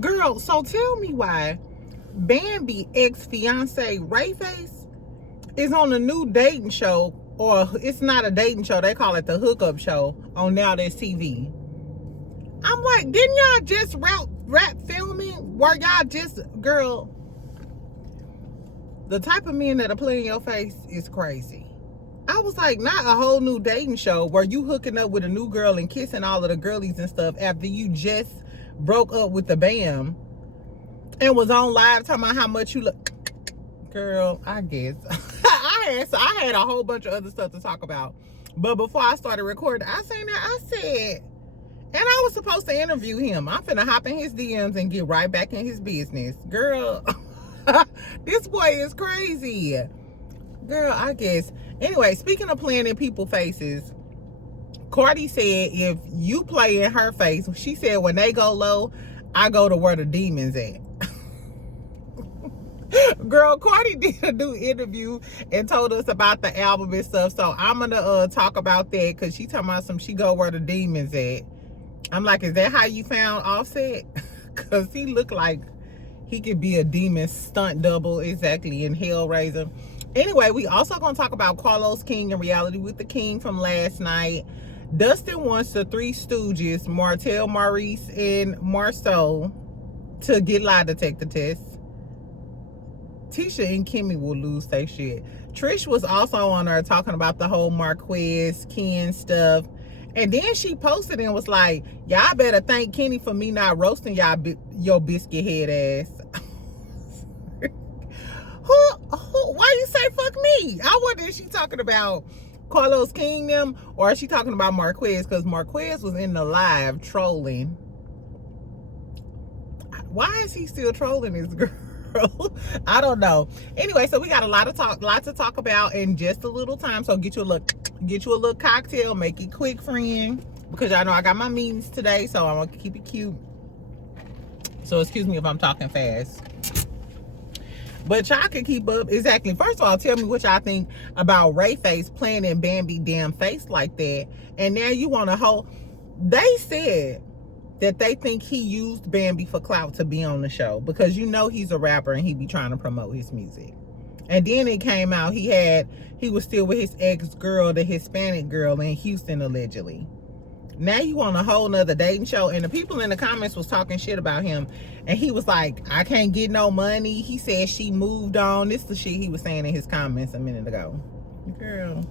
Girl, so tell me why Bambi ex-fiance Rayface is on a new dating show, or it's not a dating show, they call it the hookup show on Now That's TV. I'm like, didn't y'all just rap filming? Were y'all just, girl, the type of men that are playing your face is crazy. I was like, not a whole new dating show where you hooking up with a new girl and kissing all of the girlies and stuff after you just broke up with the Bam and was on live talking about how much you look. Girl, I guess. I had a whole bunch of other stuff to talk about. But before I started recording, I seen that. I said, and I was supposed to interview him. I'm finna hop in his DMs and get right back in his business. Girl, this boy is crazy. Girl, I guess. Anyway, speaking of playing in people's faces, Cardi said if you play in her face, she said when they go low, I go to where the demons at. Girl, Cardi did a new interview and told us about the album and stuff. So I'm gonna talk about that because she talking about she go where the demons at. I'm like, is that how you found Offset? Because he looked like he could be a demon stunt double, exactly, in Hellraiser. Anyway, we also gonna talk about Carlos King and Reality with the King from last night. Dustin wants the Three Stooges, Martell, Maurice, and Marceau, to get lie detector tests. Tisha and Kimmy will lose their shit. Trish was also on there talking about the whole Marquez, Ken stuff. And then she posted and was like, y'all better thank Kenny for me not roasting y'all your biscuit head ass. Why you say fuck me? I wonder if she talking about Carlos King them, or is she talking about Marquez? Because Marquez was in the live trolling. Why is he still trolling this girl? I don't know. Anyway, so we got a lot to talk about in just a little time. So get you a little cocktail, make it quick, friend, because y'all know I got my meetings today, so I'm gonna keep it cute. So excuse me if I'm talking fast. But y'all can keep up. Exactly. First of all, tell me what y'all think about Rayface playing in Bambi damn face like that. And now you want to hold. They said that they think he used Bambi for clout to be on the show because you know he's a rapper and he be trying to promote his music. And then it came out he was still with his ex-girl, the Hispanic girl in Houston, allegedly. Now you on a whole nother dating show, and the people in the comments was talking shit about him, and he was like, I can't get no money. He said she moved on. This is the shit he was saying in his comments a minute ago. Girl,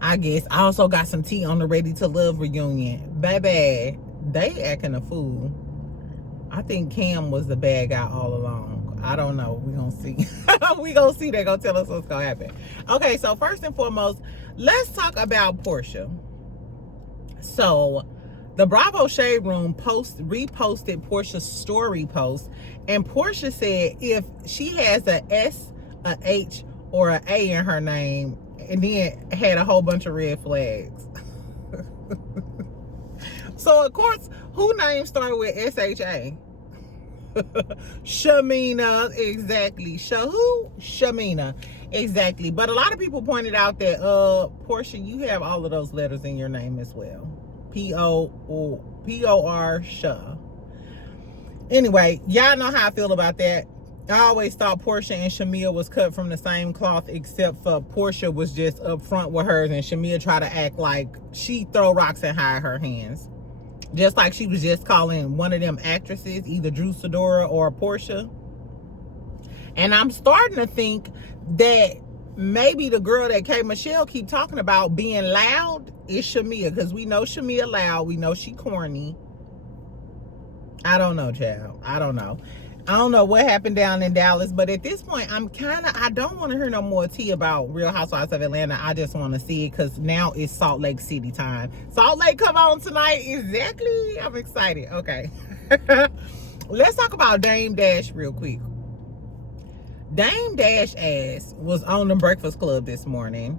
I guess. I also got some tea on the Ready to Love reunion. Baby, they acting a fool. I think Cam was the bad guy all along. I don't know. We gonna see. We gonna see. They gonna tell us what's gonna happen. Okay, so first and foremost, let's talk about Porsha. So the Bravo Shade Room reposted Porsha's story post, and Porsha said if she has a S, a H, or a A in her name, and then had a whole bunch of red flags. So of course, who name started with SHA? Shamina, exactly. Who? Shamina, exactly. But a lot of people pointed out that Porsha, you have all of those letters in your name as well. P-O-R, Sha. Anyway, y'all know how I feel about that. I always thought Porsha and Shamia was cut from the same cloth, except for Porsha was just up front with hers, and Shamia tried to act like she throw rocks and hide her hands. Just like she was just calling one of them actresses either Drew Sidora or Porsha. And I'm starting to think that maybe the girl that K. Michelle keep talking about being loud is Shamia, because we know Shamia loud. We know she corny. I don't know, child. I don't know what happened down in Dallas, but at this point, I don't want to hear no more tea about Real Housewives of Atlanta. I just want to see it because now it's Salt Lake City time. Salt Lake, come on tonight. Exactly. I'm excited. Okay. Let's talk about Dame Dash real quick. Dame Dash ass was on the Breakfast Club this morning.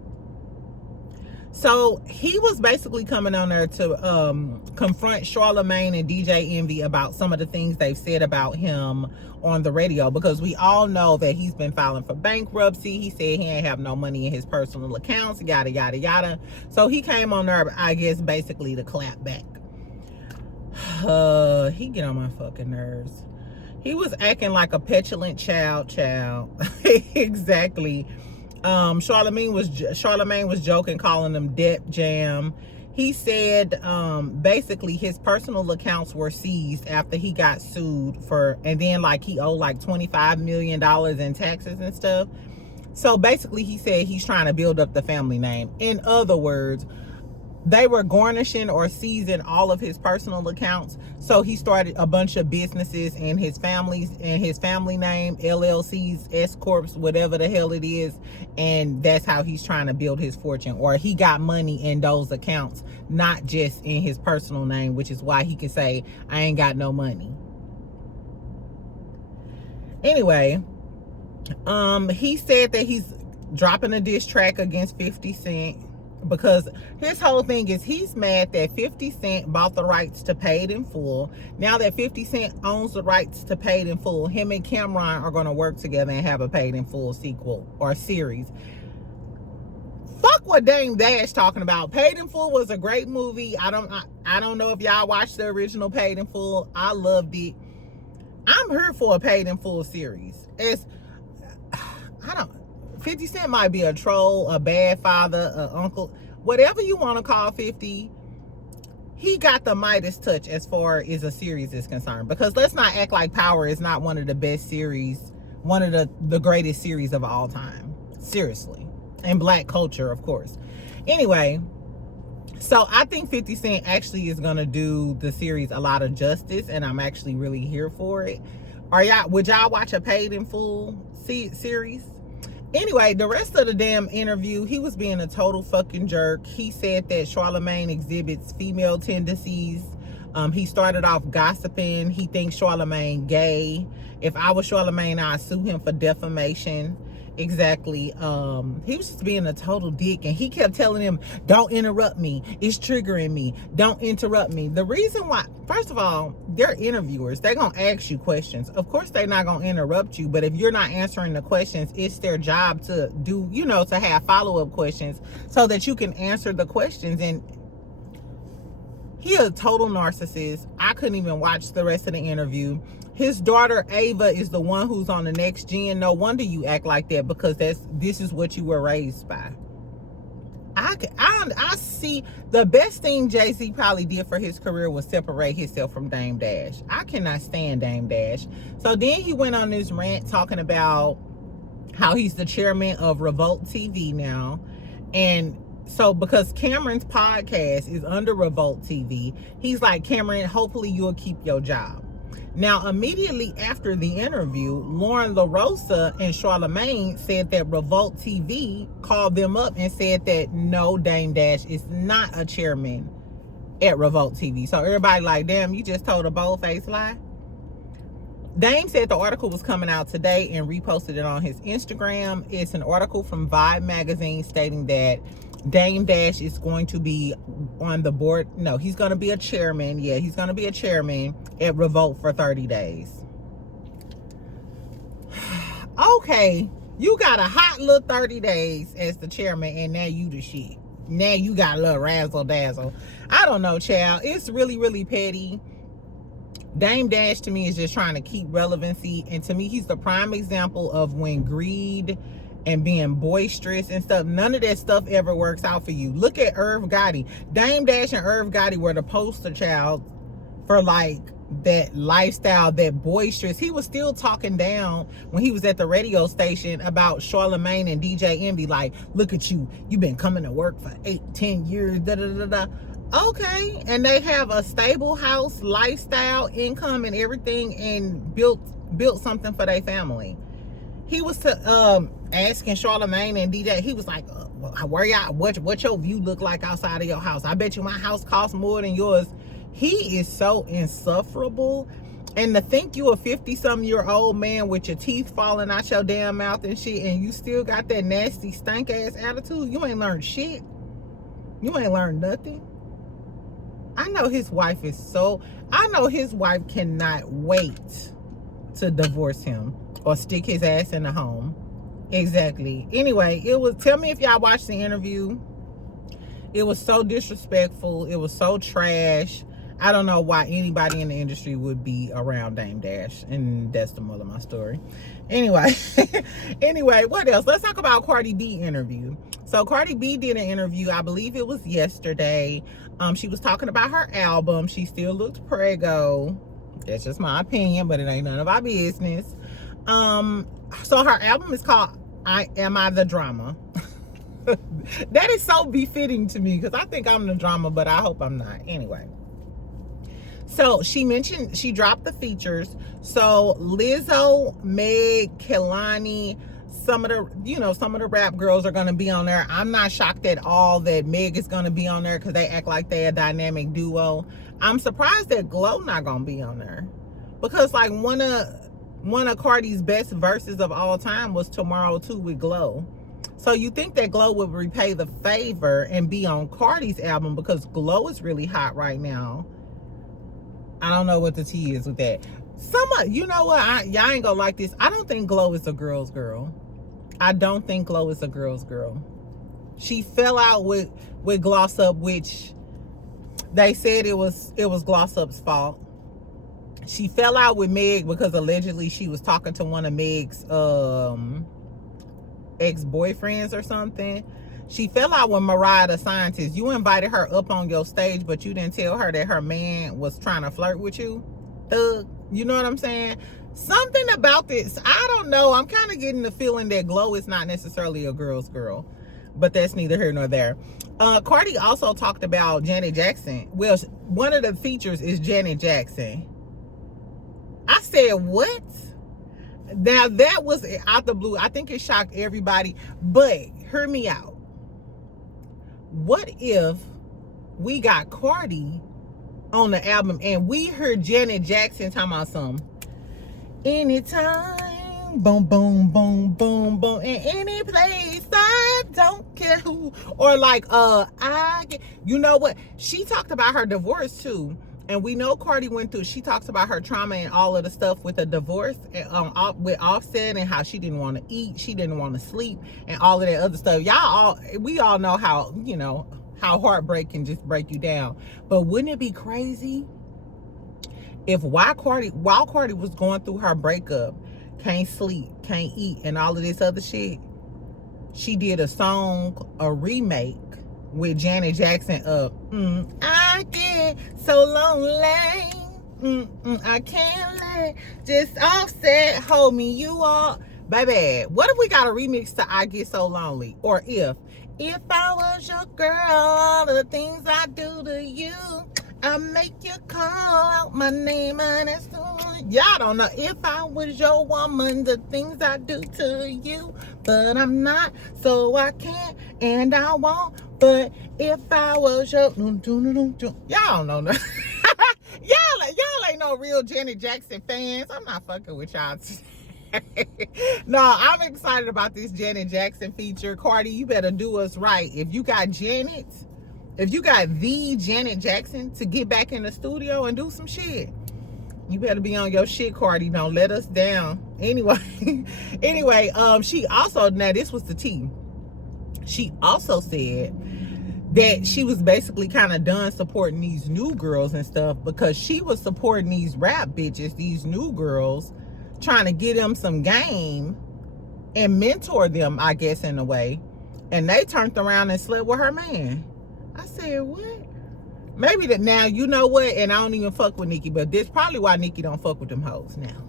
So he was basically coming on there to confront Charlemagne and DJ Envy about some of the things they've said about him on the radio, because we all know that he's been filing for bankruptcy. He said he ain't have no money in his personal accounts, yada, yada, yada. So he came on there, I guess, basically to clap back. He get on my fucking nerves. He was acting like a petulant child. Exactly. Charlemagne was joking, calling him Dep Jam. He said basically his personal accounts were seized after he got sued and then like he owed like $25 million in taxes and stuff. So basically he said he's trying to build up the family name. In other words, they were garnishing or seizing all of his personal accounts. So he started a bunch of businesses in his family name, LLCs, S Corps, whatever the hell it is. And that's how he's trying to build his fortune. Or he got money in those accounts, not just in his personal name, which is why he can say, I ain't got no money. Anyway, he said that he's dropping a diss track against 50 Cent. Because his whole thing is he's mad that 50 Cent bought the rights to Paid in Full. Now that 50 Cent owns the rights to Paid in Full, him and Cameron are going to work together and have a Paid in Full sequel or series. Fuck what Dame Dash talking about. Paid in Full was a great movie. I don't know if y'all watched the original Paid in Full. I loved it. I'm here for a Paid in Full series. 50 Cent might be a troll, a bad father, an uncle, whatever you want to call 50. He got the Midas touch as far as a series is concerned. Because let's not act like Power is not one of the best series, one of the greatest series of all time. Seriously. And black culture, of course. Anyway, so I think 50 Cent actually is going to do the series a lot of justice, and I'm actually really here for it. Would y'all watch a Paid in Full series? Anyway, the rest of the damn interview, he was being a total fucking jerk. He said that Charlemagne exhibits female tendencies. He started off gossiping. He thinks Charlemagne gay. If I was Charlemagne, I'd sue him for defamation. Exactly. He was just being a total dick, and he kept telling him, don't interrupt me, it's triggering me, don't interrupt me. The reason why, first of all, they're interviewers, they're gonna ask you questions. Of course they're not gonna interrupt you, but if you're not answering the questions, it's their job to do, to have follow-up questions so that you can answer the questions. And he a total narcissist. I couldn't even watch the rest of the interview. His daughter Ava is the one who's on the next gen. No wonder you act like that, because this is what you were raised by. I see the best thing Jay-Z probably did for his career was separate himself from Dame Dash. I cannot stand Dame Dash. So then he went on this rant talking about how he's the chairman of Revolt TV now. And so because Cameron's podcast is under Revolt TV, he's like, Cameron, hopefully you'll keep your job. Now, immediately after the interview, Lauren LaRosa and Charlemagne said that Revolt TV called them up and said that no, Dame Dash is not a chairman at Revolt TV. So everybody like, damn, you just told a bold-faced lie. Dame said the article was coming out today and reposted it on his Instagram. It's an article from Vibe magazine stating that Dame Dash is going to be on the board. No, he's going to be a chairman. Yeah, he's going to be a chairman at Revolt for 30 days. Okay, you got a hot little 30 days as the chairman, and now you the shit. Now you got a little razzle dazzle. I don't know, child. It's really, really petty. Dame Dash to me is just trying to keep relevancy, and to me he's the prime example of when greed and being boisterous and stuff, none of that stuff ever works out for you. Look at Irv Gotti. Dame Dash and Irv Gotti were the poster child for like that lifestyle, that boisterous. He was still talking down when he was at the radio station about Charlemagne and DJ Envy, like, look at you, you've been coming to work for 8-10 years, da da da da. Okay, and they have a stable house, lifestyle, income, and everything, and built something for their family. He was asking Charlemagne and DJ, he was like, where y'all, what your view look like outside of your house? I bet you my house costs more than yours. He is so insufferable. And to think you a 50-something-year-old man with your teeth falling out your damn mouth and shit, and you still got that nasty stank ass attitude, you ain't learned shit. You ain't learned nothing. I know his wife cannot wait to divorce him or stick his ass in the home. Exactly. Anyway, tell me if y'all watched the interview. It was so disrespectful. It was so trash. I don't know why anybody in the industry would be around Dame Dash, and that's the moral of my story. Anyway, anyway, what else? Let's talk about Cardi B interview. So Cardi B did an interview, I believe it was yesterday. She was talking about her album. She still looked prego. That's just my opinion, but it ain't none of our business. So her album is called Am I the Drama? That is so befitting to me, because I think I'm the drama, but I hope I'm not. Anyway, so she mentioned, she dropped the features. So Lizzo, Meg, Kehlani, some of the rap girls are going to be on there. I'm not shocked at all that Meg is going to be on there, because they act like they're a dynamic duo. I'm surprised that Glow not going to be on there, because like one of Cardi's best verses of all time was Tomorrow 2 with Glow. So you think that Glow would repay the favor and be on Cardi's album, because Glow is really hot right now. I don't know what the tea is with that. You know what? Y'all ain't gonna like this. I don't think Glow is a girl's girl. I don't think Glow is a girl's girl. She fell out with Gloss Up, which they said it was Gloss Up's fault. She fell out with Meg because allegedly she was talking to one of Meg's ex-boyfriends or something. She fell out with Mariah the Scientist. You invited her up on your stage, but you didn't tell her that her man was trying to flirt with you. Thug. You know what I'm saying? Something about this, I don't know. I'm kind of getting the feeling that Glow is not necessarily a girl's girl, but that's neither here nor there. Cardi also talked about Janet Jackson. Well, one of the features is Janet Jackson. I said, what? Now, that was out the blue. I think it shocked everybody. But hear me out. What if we got Cardi on the album and we heard Janet Jackson talking about something? Anytime, boom, boom, boom, boom, boom, in any place, I don't care who. Or like, you know what? She talked about her divorce too. And we know Cardi went through, she talks about her trauma and all of the stuff with the divorce with Offset, and how she didn't want to eat, she didn't want to sleep, and all of that other stuff. We all know how, how heartbreak can just break you down. But wouldn't it be crazy if while Cardi was going through her breakup, can't sleep, can't eat, and all of this other shit, she did a song, a remake with Janet Jackson of I get so lonely, I can't let just Offset hold me, you all. Baby, what if we got a remix to I Get So Lonely? Or if I was your girl, all the things I do to you, I make you call out my name, and it's y'all don't know. If I was your woman, the things I do to you, but I'm not, so I can't and I won't. But if I was your, y'all don't know. y'all ain't no real Janet Jackson fans. I'm not fucking with y'all today. No, I'm excited about this Janet Jackson feature. Cardi, you better do us right. If you got the Janet Jackson to get back in the studio and do some shit, you better be on your shit, Cardi. Don't let us down. Anyway, she also, now this was the tea. She also said that she was basically kind of done supporting these new girls and stuff, because she was supporting these rap bitches, these new girls, trying to get them some game and mentor them, I guess, in a way. And they turned around and slept with her man. I said, what? Maybe that now, you know what? And I don't even fuck with Nicki, but that's probably why Nicki don't fuck with them hoes now.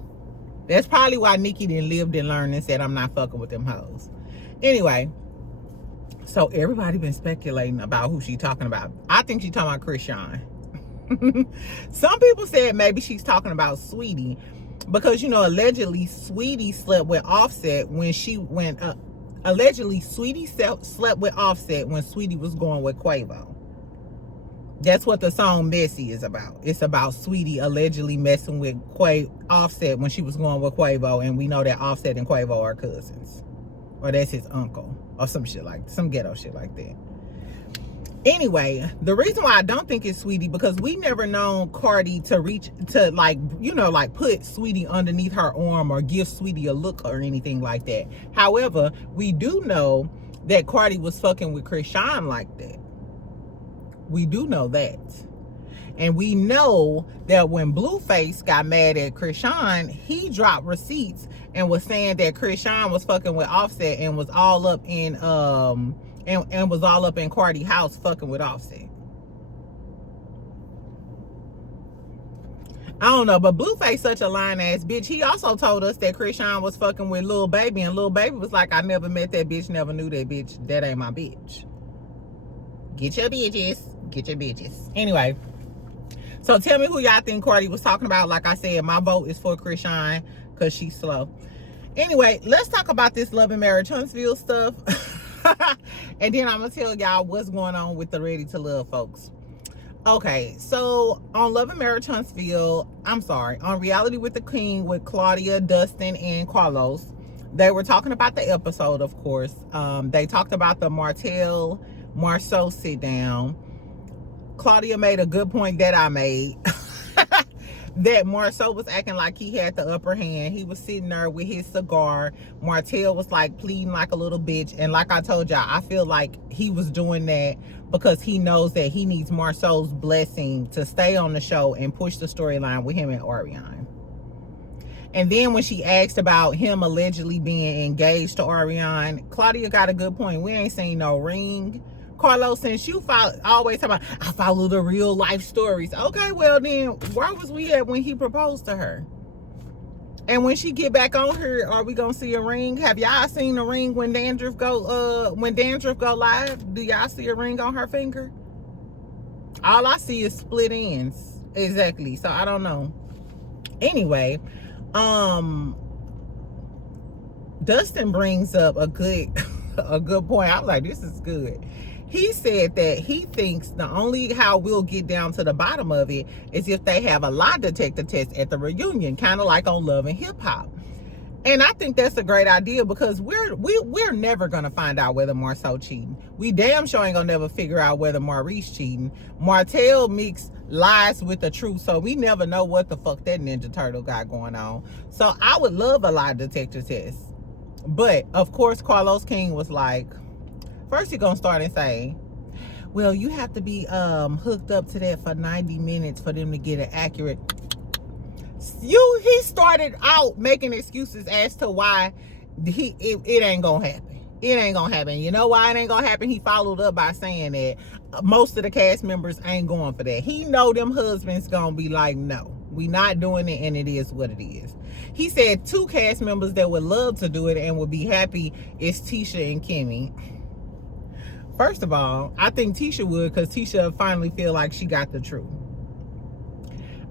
That's probably why Nicki didn't lived and learned and said, I'm not fucking with them hoes. Anyway, so everybody been speculating about who she talking about. I think she talking about Chrisean. Some people said maybe she's talking about Sweetie, because, allegedly Sweetie slept with Offset when allegedly Sweetie slept with Offset when Sweetie was going with Quavo. That's what the song Messy is about. It's about Sweetie allegedly messing with Offset when she was going with Quavo, and we know that Offset and Quavo are cousins. Or that's his uncle, or some ghetto shit like that. Anyway, the reason why I don't think it's Sweetie, because we never known Cardi to put Sweetie underneath her arm or give Sweetie a look or anything like that. However, we do know that Cardi was fucking with Chrisean like that. We do know that. And we know that when Blueface got mad at Krishan, he dropped receipts and was saying that Krishan was fucking with Offset and was all up in and was all up in Cardi's house fucking with Offset. I don't know, but Blueface such a lying ass bitch. He also told us that Krishan was fucking with Lil Baby, and Lil Baby was like, I never met that bitch, never knew that bitch. That ain't my bitch. Get your bitches. Get your bitches. Anyway, so tell me who y'all think Cardi was talking about. Like I said, my vote is for Krishan because she's slow. Anyway, let's talk about this Love and Marriage Huntsville stuff. And then I'm going to tell y'all what's going on with the Ready to Love folks. Okay, so on Love and Marriage Huntsville, on Reality with the King with Claudia, Dustin, and Carlos, they were talking about the episode, of course. They talked about the Martell Marceau sit down. Claudia made a good point that I made. That Marceau was acting like he had the upper hand. He was sitting there with his cigar. Martell was like pleading like a little bitch. And like I told y'all, I feel like he was doing that because he knows that he needs Marceau's blessing to stay on the show and push the storyline with him and Ariane. And then when she asked about him allegedly being engaged to Ariane, Claudia got a good point. We ain't seen no ring. Carlos, since you always talk about, I follow the real life stories. Okay, well then, where was we at when he proposed to her? And when she get back on here, are we gonna see a ring? Have y'all seen a ring when Dandruff go live? Do y'all see a ring on her finger? All I see is split ends. Exactly. So I don't know. Anyway, Dustin brings up a good point. I was like, this is good. He said that he thinks the only how we'll get down to the bottom of it is if they have a lie detector test at the reunion, kind of like on Love and Hip Hop. And I think that's a great idea because we're never gonna find out whether Marceau cheating. We damn sure ain't gonna never figure out whether Maurice cheating. Martell mixed lies with the truth, so we never know what the fuck that Ninja Turtle got going on. So I would love a lie detector test. But of course, Carlos King was like, first he gonna start and say, well, you have to be hooked up to that for 90 minutes for them to get an accurate. He started out making excuses as to why it ain't gonna happen. It ain't gonna happen. You know why it ain't gonna happen? He followed up by saying that most of the cast members ain't going for that. He know them husbands gonna be like, no, we not doing it, and it is what it is. He said 2 cast members that would love to do it and would be happy is Tisha and Kimmy. First of all, I think Tisha would, because Tisha finally feel like she got the truth.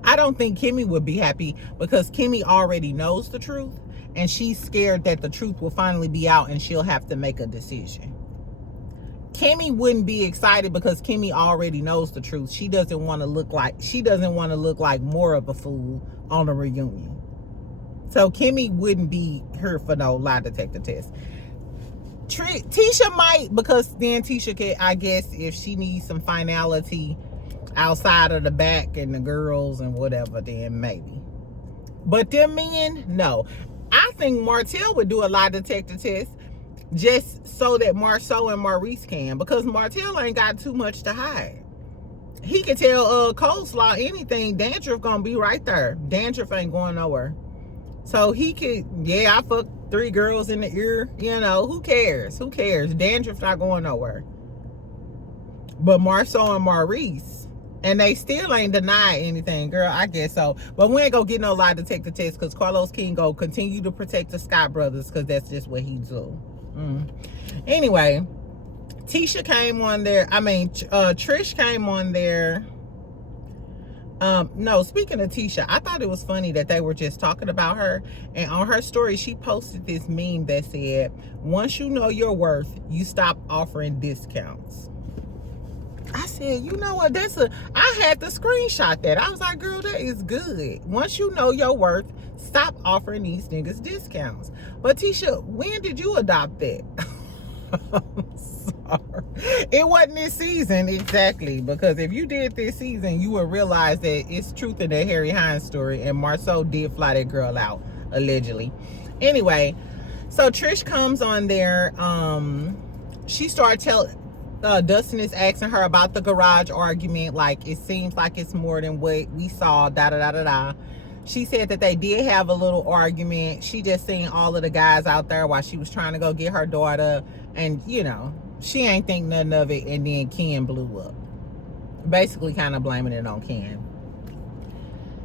I don't think Kimmy would be happy because Kimmy already knows the truth and she's scared that the truth will finally be out and she'll have to make a decision. Kimmy wouldn't be excited because Kimmy already knows the truth. She doesn't want to look like more of a fool on a reunion. So Kimmy wouldn't be here for no lie detector test. Tisha might, because then Tisha can, I guess, if she needs some finality outside of the back and the girls and whatever, then maybe. But them men, no. I think Martell would do a lie detector test just so that Marceau and Maurice can, because Martell ain't got too much to hide. He can tell Coleslaw anything. Dandruff gonna be right there. Dandruff ain't going nowhere. So he could, yeah, I fucked 3 girls in the ear. You know, who cares? Who cares? Dandruff not going nowhere. But Marceau and Maurice, and they still ain't denied anything, girl. I guess so. But we ain't gonna get no lie detector test because Carlos King go continue to protect the Scott brothers because that's just what he do. Anyway, Tisha came on there. I mean, Trish came on there. No, speaking of Tisha, I thought it was funny that they were just talking about her, and on her story she posted this meme that said, once you know your worth, you stop offering discounts. I said, you know what, I had to screenshot that. I was like, girl, that is good. Once you know your worth, stop offering these niggas discounts. But Tisha, when did you adopt that? I'm sorry. It wasn't this season, exactly, because if you did this season, you would realize that it's truth in the Harry Hines story, and Marceau did fly that girl out, allegedly. Anyway, so Trish comes on there. She started Dustin is asking her about the garage argument. Like, it seems like it's more than what we saw, da da da da da. She said that they did have a little argument. She just seen all of the guys out there while she was trying to go get her daughter. And, you know, she ain't think nothing of it. And then Ken blew up. Basically kind of blaming it on Ken.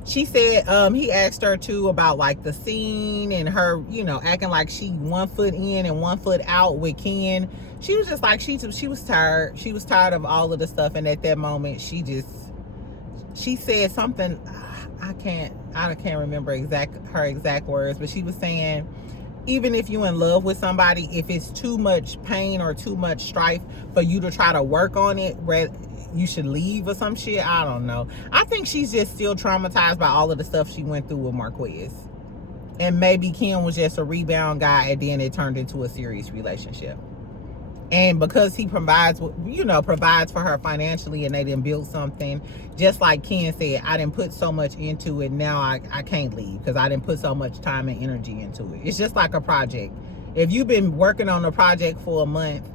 She said he asked her too about like the scene and her, you know, acting like she 1 foot in and 1 foot out with Ken. She was just like, she was tired. She was tired of all of the stuff. And at that moment, she said something. I can't remember her exact words, but she was saying, even if you're in love with somebody, if it's too much pain or too much strife for you to try to work on it, you should leave or some shit. I don't know. I think she's just still traumatized by all of the stuff she went through with Marquez. And maybe Ken was just a rebound guy, and then it turned into a serious relationship. And because he provides for her financially, and they didn't build something, just like Ken said, I didn't put so much into it, now I can't leave because I didn't put so much time and energy into it. It's just like a project. If you've been working on a project for a month,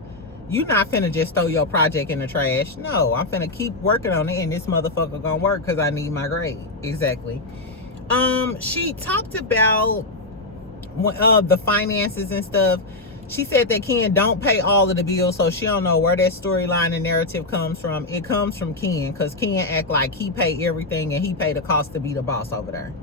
you're not finna just throw your project in the trash. No, I'm finna keep working on it, and this motherfucker gonna work because I need my grade. Exactly. She talked about the finances and stuff. She said that Ken don't pay all of the bills, so she don't know where that storyline and narrative comes from. It comes from Ken, because Ken act like he pay everything and he pay the cost to be the boss over there.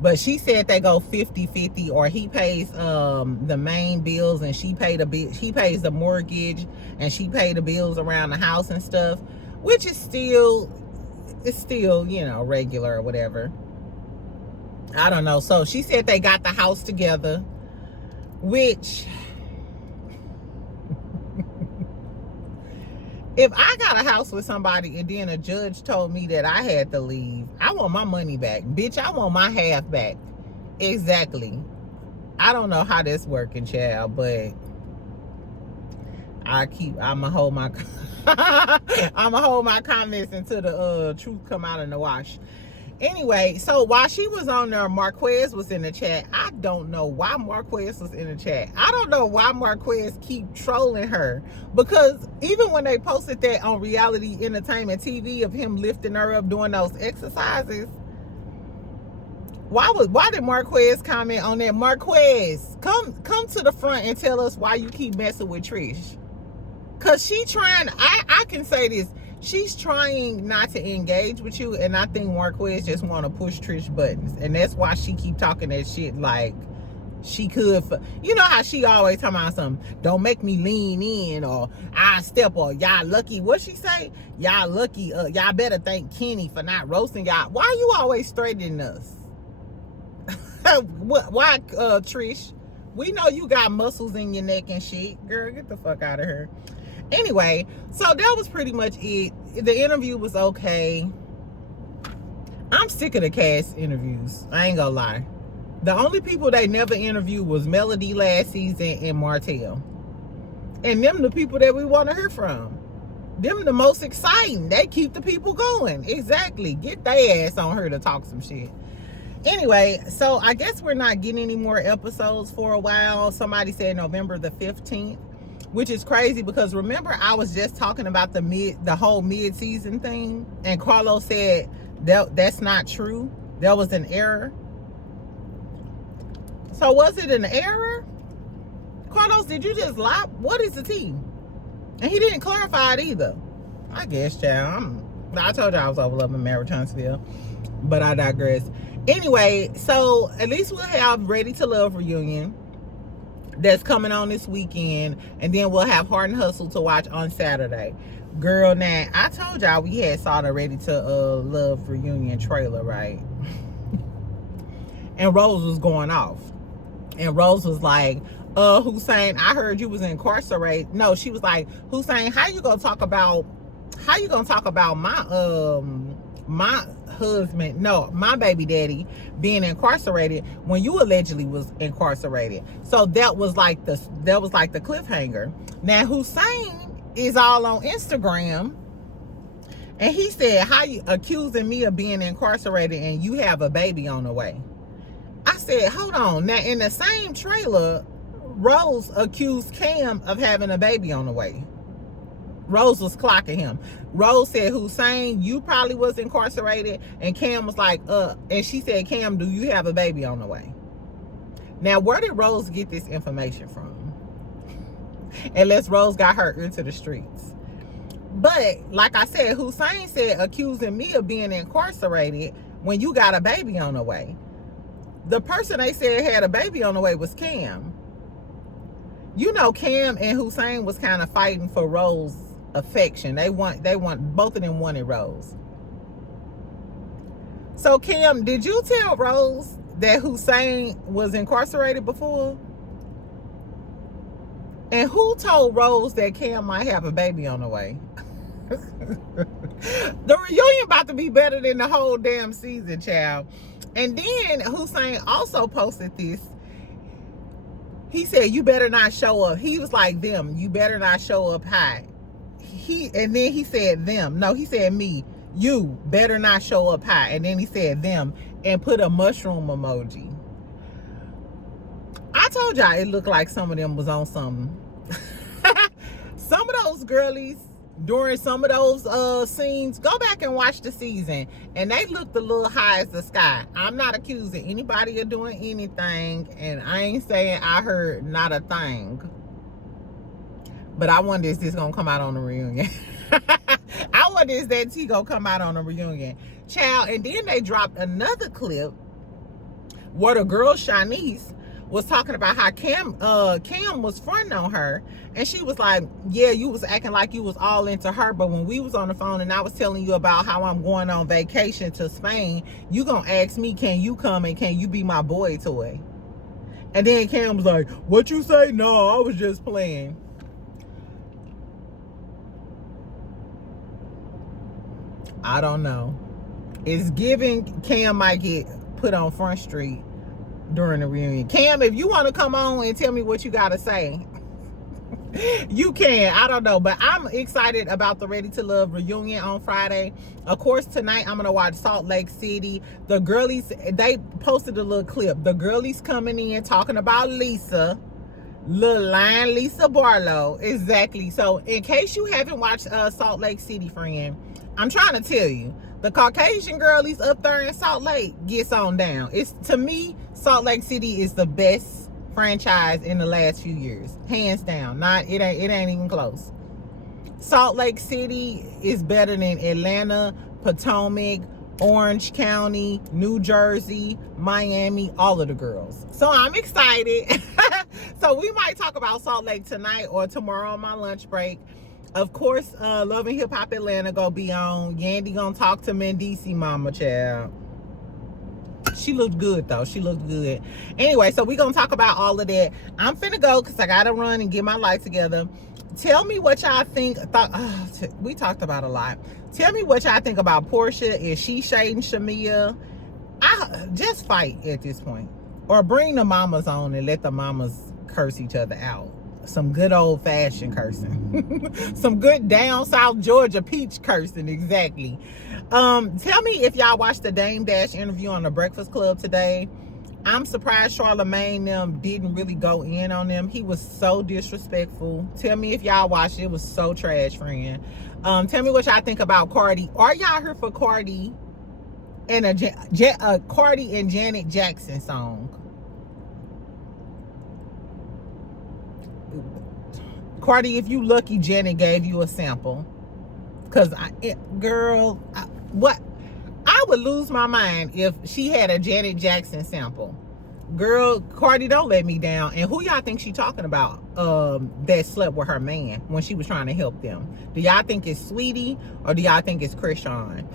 But she said they go 50-50, or he pays the main bills and he pays the mortgage and she pay the bills around the house and stuff, which is still, you know, regular or whatever. I don't know. So she said they got the house together, which if I got a house with somebody and then a judge told me that I had to leave, I want my money back. Bitch, I want my half back. Exactly. I don't know how this working, child, but I'ma hold my comments until the truth come out in the wash. Anyway, so while she was on there, Marquez was in the chat. I don't know why Marquez was in the chat. I don't know why Marquez keep trolling her, because even when they posted that on Reality Entertainment TV of him lifting her up doing those exercises, why did Marquez comment on that? Marquez, come to the front and tell us why you keep messing with Trish. Cause she trying, I can say this, she's trying not to engage with you, and I think Marquez just want to push Trish buttons, and that's why she keep talking that shit like she could. You know how she always talking about something, don't make me lean in, or I step, or y'all lucky. What she say? Y'all lucky. Y'all better thank Kenny for not roasting y'all. Why are you always straightening us? Why, Trish? We know you got muscles in your neck and shit. Girl, get the fuck out of here. Anyway, so that was pretty much it. The interview was okay. I'm sick of the cast interviews. I ain't gonna lie. The only people they never interviewed was Melody last season and Martell. And them the people that we want to hear from. Them the most exciting. They keep the people going. Exactly. Get their ass on her to talk some shit. Anyway, so I guess we're not getting any more episodes for a while. Somebody said November the 15th. Which is crazy, because remember I was just talking about the whole mid-season thing, and Carlos said that's not true. That was an error. So was it an error? Carlos, did you just lie? What is the tea? And he didn't clarify it either. I guess, child. I told you I was over Love and Marriage Huntsville, but I digress. Anyway, so at least we'll have Ready to Love reunion that's coming on this weekend, and then we'll have Heart and Hustle to watch on Saturday. Girl, now I told y'all we had saw the Ready to Love reunion trailer, right? And Rose was going off, and Rose was like, Hussein, I heard you was incarcerated. No, she was like, Hussein, how you gonna talk about my husband, no, my baby daddy being incarcerated when you allegedly was incarcerated? So that was like the cliffhanger. Now Hussein is all on Instagram, and he said, how you accusing me of being incarcerated and you have a baby on the way? I said, hold on. Now in the same trailer, Rose accused Cam of having a baby on the way. Rose was clocking him. Rose said, Hussein, you probably was incarcerated. And Cam was like, and she said, Cam, do you have a baby on the way? Now, where did Rose get this information from? Unless Rose got her into the streets. But, like I said, Hussein said, accusing me of being incarcerated when you got a baby on the way. The person they said had a baby on the way was Cam. You know, Cam and Hussein was kind of fighting for Rose's affection. They want both of them wanted Rose. So Cam, did you tell Rose that Hussein was incarcerated before? And who told Rose that Cam might have a baby on the way? The reunion about to be better than the whole damn season, child. And then Hussein also posted this. He said, you better not show up. He was like, them, you better not show up high. And then he said them. No, he said me. You better not show up high. And then he said them and put a mushroom emoji. I told y'all it looked like some of them was on something. Some of those girlies during some of those scenes, go back and watch the season, and they looked a little high as the sky. I'm not accusing anybody of doing anything, and I ain't saying I heard not a thing. But I wonder, is this gonna come out on the reunion? I wonder, is that tea gonna come out on the reunion, child? And then they dropped another clip where the girl Shanice was talking about how Cam was fronting on her, and she was like, yeah, you was acting like you was all into her, but when we was on the phone and I was telling you about how I'm going on vacation to Spain, you gonna ask me, can you come and can you be my boy toy? And then Cam was like, what you say? No, I was just playing. I don't know. It's giving Cam might get put on Front Street during the reunion. Cam, if you want to come on and tell me what you got to say, you can. I don't know, but I'm excited about the Ready to Love reunion on Friday. Of course, tonight I'm gonna watch Salt Lake City. The girlies, they posted a little clip. The girlies coming in talking about Lisa, Lil Line Lisa Barlow. Exactly. So in case you haven't watched Salt Lake City, friend, I'm trying to tell you, the Caucasian girlies up there in Salt Lake gets on down. It's, to me, Salt Lake City is the best franchise in the last few years, hands down. It ain't even close. Salt Lake City is better than Atlanta, Potomac, Orange County, New Jersey, Miami, all of the girls. So I'm excited. So we might talk about Salt Lake tonight or tomorrow on my lunch break. Of course, Love and Hip Hop Atlanta gonna be on. Yandy gonna talk to Mendici mama, child. She looked good though. She looked good. Anyway, so we gonna talk about all of that. I'm finna go because I gotta run and get my life together. Tell me what y'all think. We talked about a lot. Tell me what y'all think about Porsha. Is she shading Shamia? Just fight at this point. Or bring the mamas on and let the mamas curse each other out. Some good old-fashioned cursing. Some good down South Georgia peach cursing, exactly. Tell me if y'all watched the Dame Dash interview on the Breakfast Club today. I'm surprised Charlamagne them didn't really go in on them. He was so disrespectful. Tell me if y'all watched it. It was so trash, friend. Tell me what y'all think about Cardi. Are y'all here for Cardi and a Cardi and Janet Jackson song? Cardi, if you lucky, Janet gave you a sample. Because, girl, I would lose my mind if she had a Janet Jackson sample. Girl, Cardi, don't let me down. And who y'all think she talking about that slept with her man when she was trying to help them? Do y'all think it's Sweetie or do y'all think it's Krishan?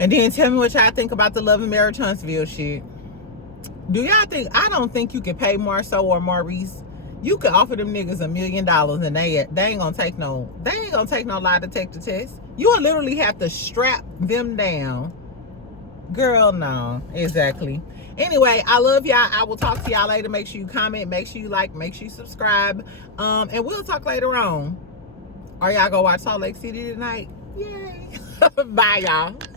And then tell me what y'all think about the Love and Marriage Huntsville shit. Do y'all think, I don't think you can pay Marceau or Maurice. You could offer them niggas $1 million and they ain't gonna take no lie detector test. You will literally have to strap them down. Girl, no. Exactly. Anyway, I love y'all. I will talk to y'all later. Make sure you comment, make sure you like, make sure you subscribe. And we'll talk later on. Are y'all gonna watch Salt Lake City tonight? Yay. Bye, y'all.